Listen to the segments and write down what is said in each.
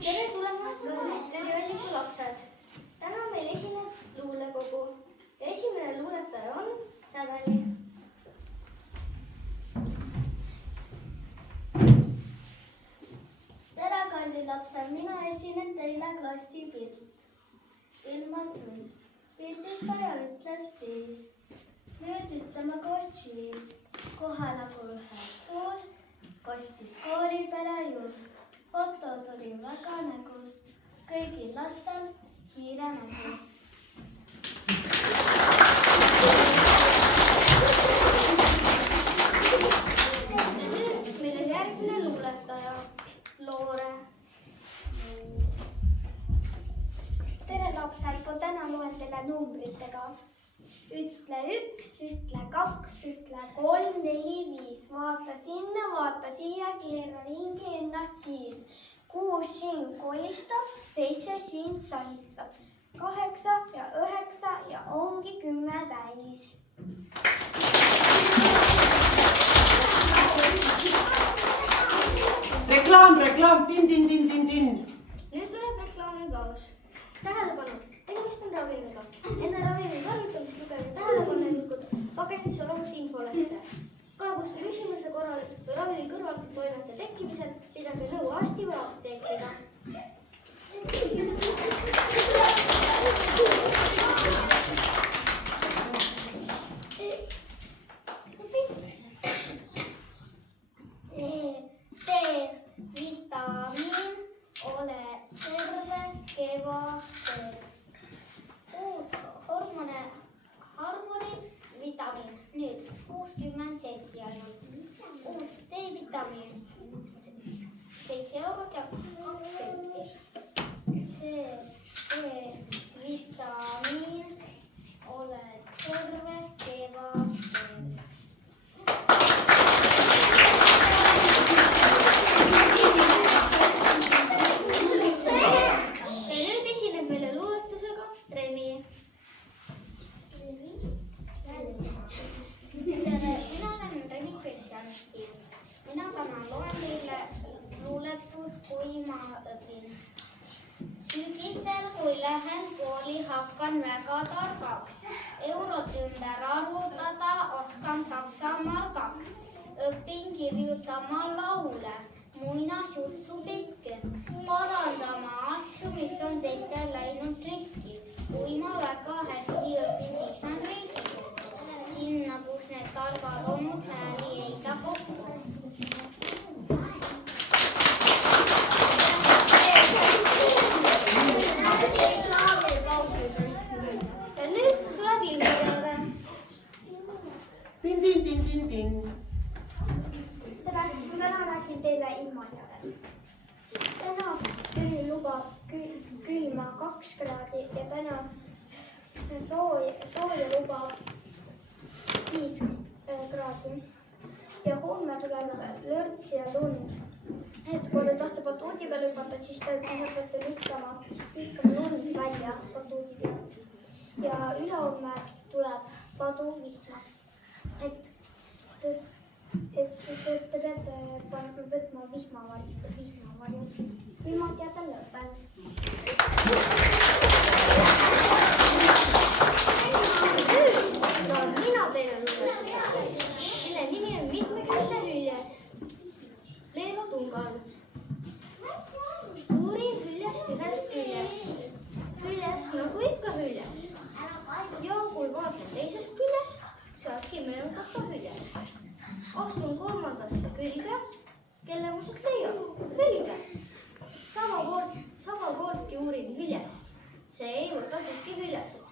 Tere tulemast Luuleteri Alliku lapsed! Täna meil esineb luulekogu ja esimene luuletaja on Säveli. Tere kalli lapsed, mina esinen teile klassipilt. Ilmalt null. Pildistaja ütles please. Nüüd ütleme koos cheese. Kohe nagu ühes soos kostis koolipere juust. Foto tuli väga nägust. Kõigil lastel hiire nägu. Ja nüüd meil on järgmine luuletaja, Loore. Tere lapsed, ma täna loen teile numbritega. Ütle 1, ütle 2, ütle 3, 4, 5. Vaata sinna, vaata siia, keera ringi ennast siis. 6 siin kolistab, 7 siin sahistab. 8 ja 9 ja ongi 10 täis. Reklaam, tin. Nüüd tuleb reklaamipaus. Tähelepanu, tegemist on ravimiga. Enne ravimi tarvitamist lugege tähelepanelikud paketis olevat infolehte. Kaebuste küsimuse korral või ravimi kõrvaltoimete tekkimisel pidage nõu arsti või apteekriga. C-vitamiin, ole terve, kevadel. Uus hormoni vitamiin, nüüd 60 senti ainult. Uus D-vitamiin, 7 eurot ja 2 senti. C-vitamiin, ole terve, kevadel. Sügisel, kui lähen kooli, hakkan väga targaks. Eurot ümber arvutada, oskan Saksamaal 2. Õpin kirjutama laule, muinasjuttu pikki. Parandama asju, mis on teistel läinud rikki. Kui ma väga hästi õpin, siis on riigi. Sinna, kus need targad onud hääli ei saa kokku. Ja nüüd tuleb ilmateade. Tin. Tere, ma täna räägin teile ilmateade. Täna lubab külma 2 kraadi ja täna sooja lubab 5 kraadi. Ja homme tuleb lörtsi ja lund. Et kui te tahte batuudi peal hüpata, siis te peate lükkama lund välja batuudi pealt. Ja ülehomme tuleb paduvihma. Et te peate võtma vihmavarju. Ilmateade lõppenud. No mina teile lugesin, mille nimi on mitmekülgne hüljes. Leelu Tungal. Uurin hüljest ühest küljest. Hüljes nagu ikka hüljes. Ja kui vaatan teisest küljest, sealtki meenutab ka hüljest. Astun 3. külge, kelle ma sealt leian? Hülge. Sama koodki uurin hüljest. See ei võta tükki hüljest.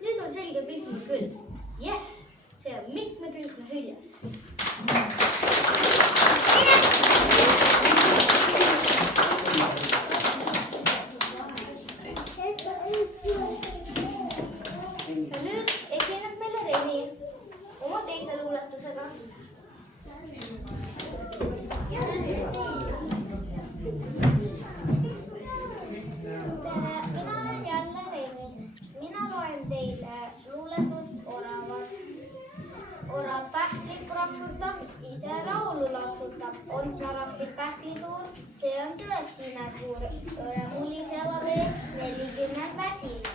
Nüüd on selge pilt mul küll. Jess, see on mitmekülgne hüljes. Ja nüüd esineb meile Reni oma teise luuletusega. Mina olen jälle Reni. Mina loen teile luuletust Oravad. korra pähklit praksutab, ise laulu lapsutab. On smaragdi pähklituur, see on tõesti imesuur. Muliseva veel 40 pädina.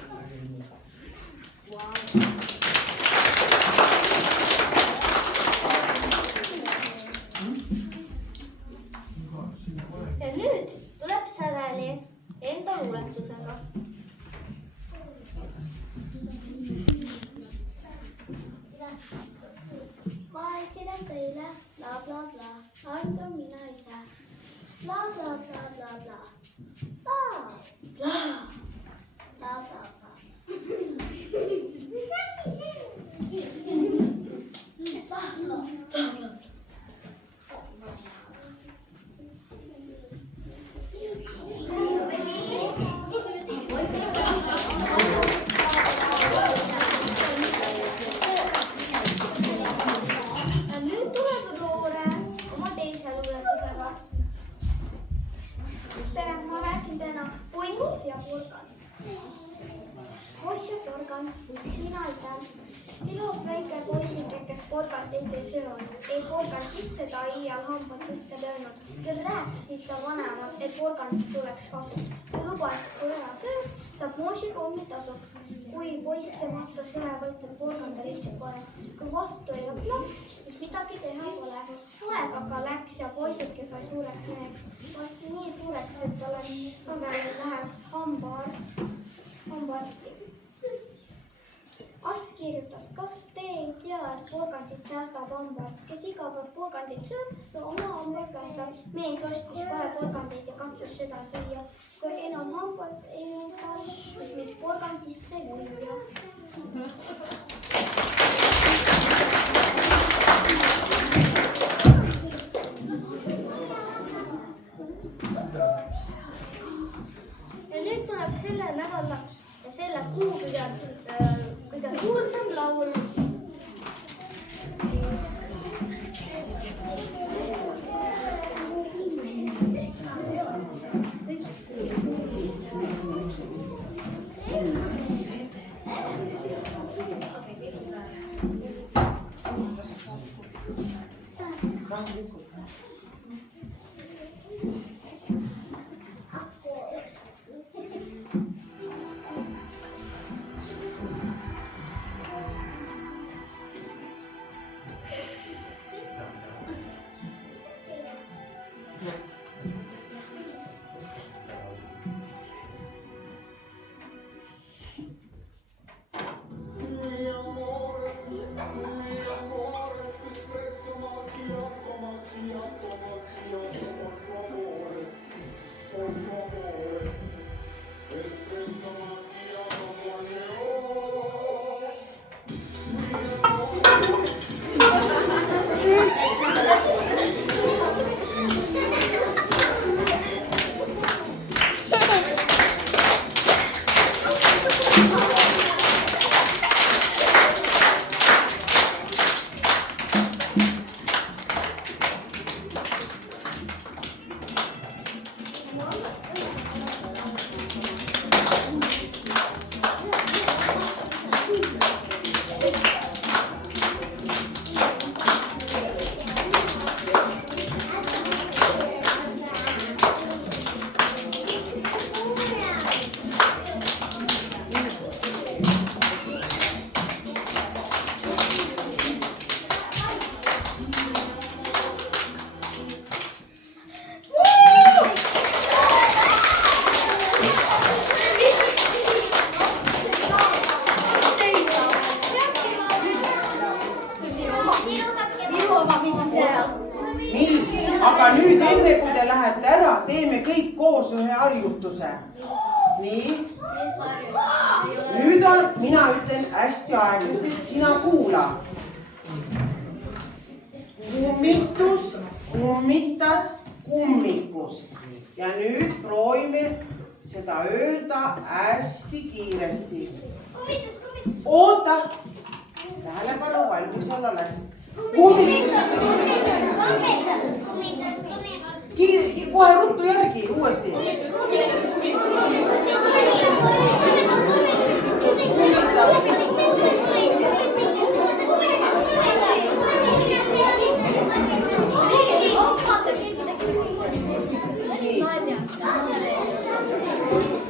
Ja nüüd tuleb sädeli enda luuletusega. Ma esinen teile bla bla bla, arvan mina ise. Bla bla bla bla bla. Bla bla bla bla bla. Mis asi see on? Bla bla bla bla. Mina aitan. Ilus väike poisike, kes porgandit ei söönud, ei porgand isse ta iial hambad sisse löönud. Küll rääkisid ta vanemad, et porgandit tuleks kasuks. Kui lubas, kui ühe sööb, saab moosikommi tasuks. Kui poisse vastas ühevõtt, et porganda lihtsalt pole. Kui vastu ei olnud laps, siis midagi teha pole. Aeg aga läks ja poisike sai suureks meheks. Vasti nii suureks, et oleks sageli läheks hambaarsti. Arst kirjutas, kas te ei tea, et porgandit säästab hambad. Kes iga päev porgandit sööb, see oma hambad päästab. Mees ostis kohe porgandit ja katsus seda süüa. Kui enam hambad ei olnud, siis mis porgandisse lüüa. Ja nüüd tuleb selle nädala ja selle kuu kõige kuulsam laul. Aga nüüd enne kui te lähete ära, teeme kõik koos ühe harjutuse. Nii. Nüüd on, mina ütlen hästi aeglaselt, sina kuula. Kummitus, kummitas, kummikus. Ja nüüd proovime seda öelda hästi kiiresti. Oota. Tähelepanu, valmis olla läks. Kummitus. Kohe ruttu järgi uuesti. olgu